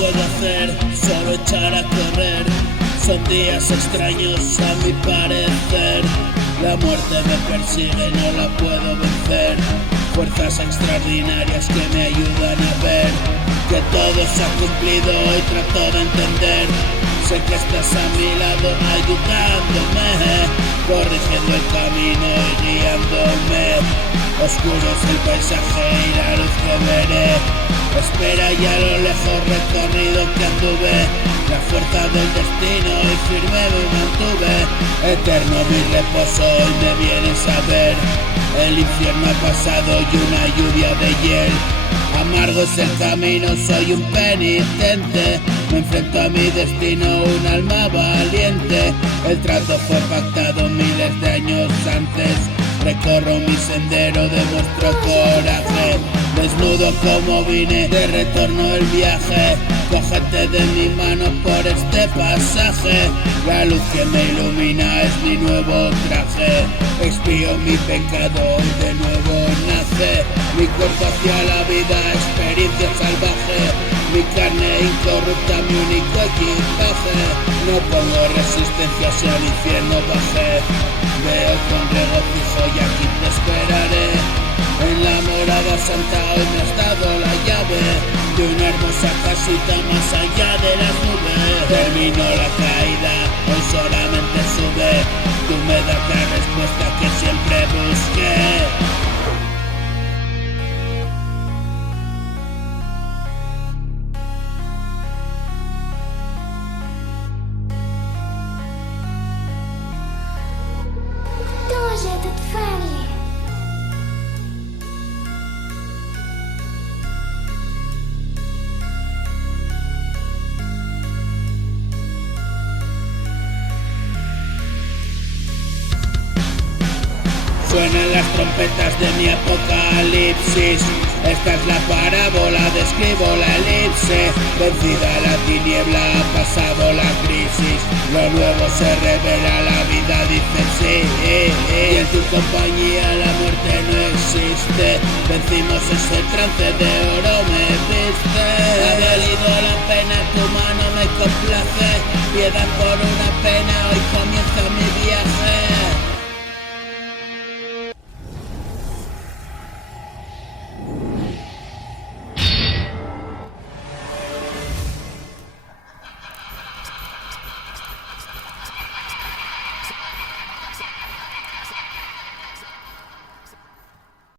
puedo hacer, solo echar a correr. Son días extraños a mi parecer. La muerte me persigue, no la puedo vencer. Fuerzas extraordinarias que me ayudan a ver que todo se ha cumplido y trato de entender. Sé que estás a mi lado ayudándome, corrigiendo el camino y guiándome. Oscuro es el paisaje y la luz que veré. Espera y a lo lejos recorrido que anduve. La fuerza del destino y firme me mantuve. Eterno mi reposo y me vienes a ver. El infierno ha pasado y una lluvia de hiel. Amargo es el camino, soy un penitente. Me enfrento a mi destino, un alma valiente. El trato fue pactado miles de años antes. Recorro mi sendero, demuestro coraje. Desnudo como vine, de retorno el viaje. Cógete de mi mano por este pasaje. La luz que me ilumina es mi nuevo traje. Expío mi pecado y de nuevo nace. Mi cuerpo hacia la vida, experiencia salvaje. Mi carne incorrupta, mi único equipaje. No pongo resistencia si al infierno bajé. Veo con regocijo y aquí te esperaré. En la morada santa hoy me has dado la llave de una hermosa casita más allá de las nubes. Terminó la caída, hoy solamente sube. Tú me das la respuesta que siempre busqué. Кто же этот Фелли? Suenan las trompetas de mi apocalipsis. Esta es la parábola, describo la elipse. Vencida la tiniebla, ha pasado la crisis. Lo nuevo se revela, la vida dice sí. Y en tu compañía la muerte no existe. Vencimos ese trance de oro, me viste. Ha valido la pena, tu mano me complace. Piedad por una pena, hoy comienza